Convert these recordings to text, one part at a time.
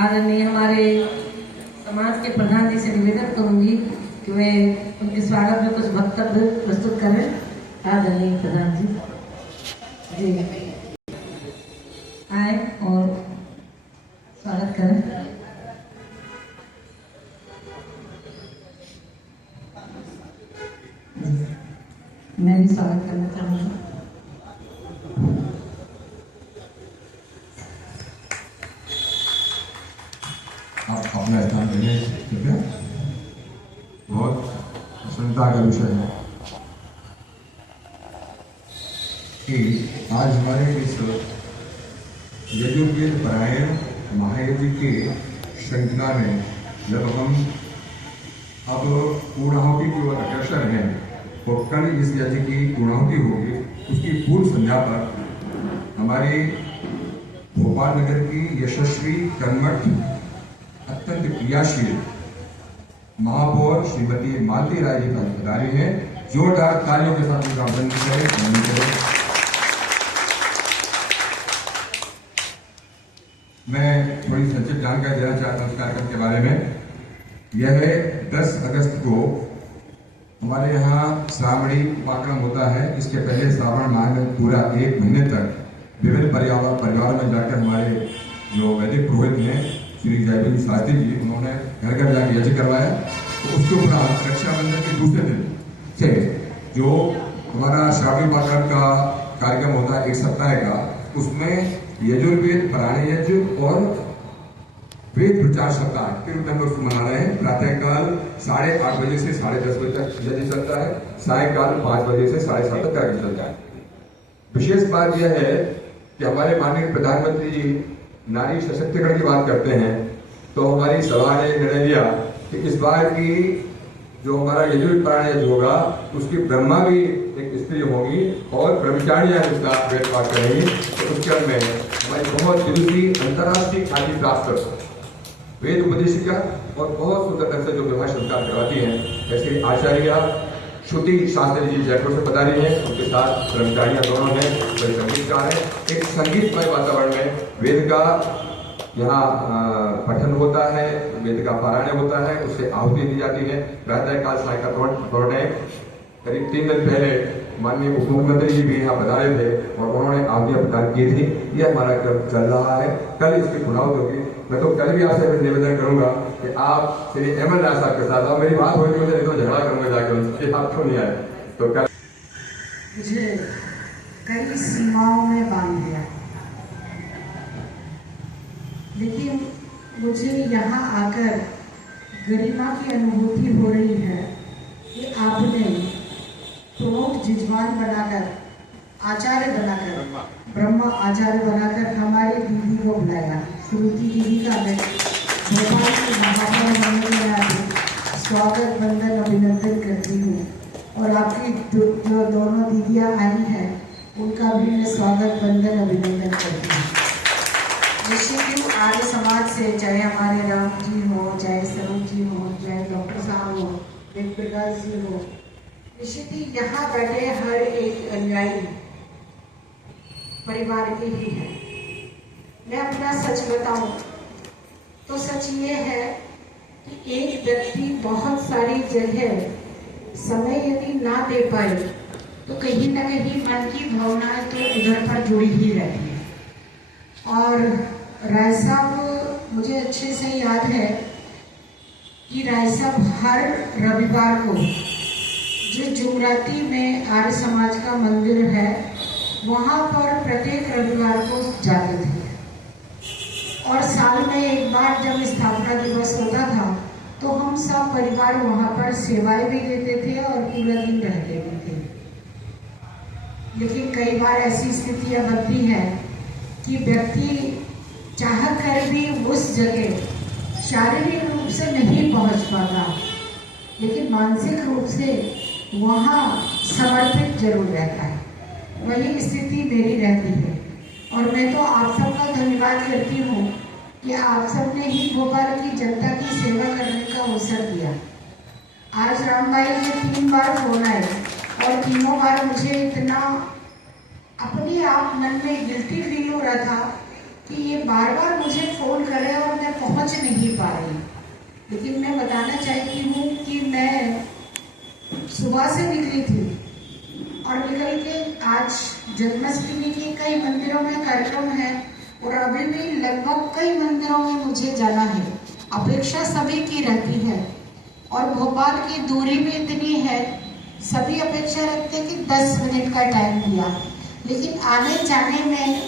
आदरणीय हमारे समाज के प्रधान जी से निवेदन करूंगी कि वे उनके स्वागत में कुछ वक्तव्य प्रस्तुत करें। आदरणीय प्रधान जी आए और स्वागत करें। मैं भी स्वागत करना चाहूँगी। आप अपना स्थान लेने कृपया। बहुत प्रसन्नता का विषय है कि आज हमारे इस यजुर्वेद पारायण महायज्ञ के श्रृंखला में जब हम अब पूर्णाहुति की ओर अग्रसर हैं तो कल इस यज्ञ की पूर्णाहुति होगी। उसकी पूर्व संध्या पर हमारे भोपाल नगर की यशस्वी कर्मठ अत्यंत क्रियाशील महापौर श्रीमती मालती राय जी का पधारी है। जोरदार तालियों के साथ उनका अभिनंदन करें। मैं थोड़ी संक्षिप्त जानकारी देना चाहता हूँ इस कार्यक्रम के बारे में। यह 10 अगस्त को हमारे यहाँ श्रावणी उपाकर्म होता है। इसके पहले श्रावण माह में पूरा 1 महीने तक विभिन्न परिवारों में जाकर हमारे जो वैदिक पुरोहित हैं श्री जयवीर शास्त्री जी, उन्होंने घर घर जाकर यज्ञ करवाया। तो उसके उपरांत रक्षाबंधन के दूसरे दिन से जो हमारा श्रावणी उपाकर्म का कार्यक्रम होता है 1 सप्ताह का, उसमें यजुर्वेद पारायण यज्ञ और वेद प्रचार सप्ताह के रूप में हम उसको मना रहे हैं। प्रातःकाल 8:30 बजे से 10:30 बजे तक यज्ञ चलता है। सायकाल 5 बजे से 7:30 तक कार्यक्रम चलता है। विशेष बात यह है कि हमारे माननीय प्रधानमंत्री जी नारी सशक्तिकरण की बात करते हैं, तो हमारी सभा ने निर्णय लिया कि इस बार की जो हमारा यजुर्वेद पारायण यज्ञ होगा उसकी ब्रह्मा भी एक स्त्री होगी और ब्रह्मचारियां उसका वेद पाठ करेंगी। तो उसके अंदर में हमारी बहुत दिवसीय अंतर्राष्ट्रीय ख्याति प्राप्त वेद उपदेशिका और बहुत सुंदर ढंग से जो विवाह संस्कार करवाती हैं, ऐसे आचार्य श्रुति शास्त्री जी जयपुर से पधारी हैं। उनके साथ ब्रह्मचारियां दोनों हैं, वे संगीतकार हैं। एक संगीतमय वातावरण में वेद का यहाँ पठन होता है, वेद का पारायण होता है, उससे आहुति दी जाती है। प्रातःकाल सायकाल करीब 3 दिन पहले माननीय उप मुख्यमंत्री जी भी यहाँ पधारे थे और उन्होंने आहुतियां प्रदान की थी। यह हमारा क्रम चल रहा है। कल इसकी पूर्णाहुति होगी। मैं तो कल भी आपसे निवेदन करूंगा कि आप श्री एमएल राय साहब के साथ, और मेरी बात होगी मुझे तो झगड़ा करूंगा जाकर उनसे, आप क्यों नहीं आए। तो कल मुझे कई सीमाओं में बांध दिया, लेकिन मुझे यहाँ आकर गरिमा की अनुभूति हो रही है कि आपने प्रमुख जिजमान बनाकर, आचार्य बनाकर, ब्रह्म आचार्य बनाकर हमारी दीदी को बुलाया। श्रुति दीदी का मैं भोपाल के महापौर होने के नाते स्वागत बंदन अभिनंदन करती हूँ और आपकी जो दोनों दीदियाँ आई हैं उनका भी मैं स्वागत बंदन अभिनंदन करती हूँ। निश्चित आर्य समाज से, चाहे हमारे राम जी हो, चाहे सरोज जी हो, चाहे डॉक्टर साहब हो, वेद प्रकाश जी हो, निश्चित ही यहाँ बैठे हर एक अनुयायी परिवार के ही है। मैं अपना सच बताऊं तो सच ये है कि एक व्यक्ति बहुत सारी जगह समय यदि ना दे पाए तो कहीं ना कहीं मन की भावनाएं तो उधर पर जुड़ी ही रहती है। और राय साहब, मुझे अच्छे से याद है कि राय साहब हर रविवार को जो जुमराती में आर्य समाज का मंदिर है वहाँ पर प्रत्येक रविवार को जाते थे। और साल में एक बार जब स्थापना दिवस होता था तो हम सब परिवार वहाँ पर सेवाएं भी देते थे और पूरा दिन रहते भी थे। लेकिन कई बार ऐसी स्थितियाँ बनती हैं कि व्यक्ति चाह कर भी उस जगह शारीरिक रूप से नहीं पहुँच पाता, लेकिन मानसिक रूप से वहाँ समर्पित जरूर रहता है। वही स्थिति मेरी रहती है और मैं तो आप सबका धन्यवाद करती हूँ कि आप सब ने ही भोपाल की जनता की सेवा करने का अवसर दिया। आज रामबाई ने 3 बार फोन आए और तीनों बार मुझे इतना अपने आप मन में गिल्टी फील हो रहा था कि ये बार बार मुझे फोन कर रहे हैं और मैं पहुंच नहीं पा रही। लेकिन मैं बताना चाहती हूँ कि मैं सुबह से निकली थी और निकल के आज जन्माष्टमी के कई मंदिरों में कार्यक्रम है और अभी भी लगभग कई मंदिरों में मुझे जाना है। अपेक्षा सभी की रहती है और भोपाल की दूरी भी इतनी है, सभी अपेक्षा रखते हैं कि 10 मिनट का टाइम दिया, लेकिन आने जाने में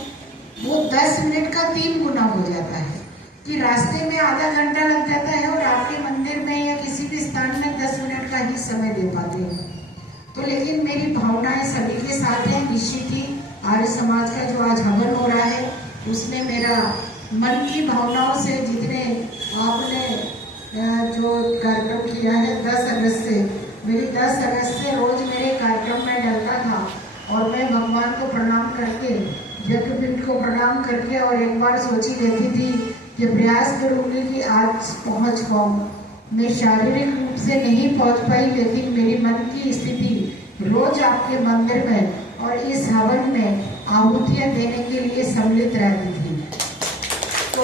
वो 10 मिनट का 3 गुना हो जाता है कि रास्ते में आधा घंटा लग जाता है और आपके मंदिर में या किसी भी स्थान में 10 मिनट का ही समय दे पाते हैं। तो लेकिन मेरी भावनाएं सभी के साथ हैं। निश्चित ही आर्य समाज का जो आज हवन हो रहा है उसमें मेरा मन की भावनाओं से, जितने आपने जो कार्यक्रम किया है 10 अगस्त से, मेरी 10 अगस्त से रोज मेरे कार्यक्रम में डलता था और मैं भगवान को प्रणाम करके, यज्ञपिंड को प्रणाम करके और एक बार सोची रहती थी कि प्रयास करूंगी कि आज पहुंच पाऊं। मैं शारीरिक रूप से नहीं पहुंच पाई, लेकिन मेरी मन की स्थिति रोज आपके मंदिर में और इस हवन में आहुतियां देने के लिए सम्मिलित रहती थी। तो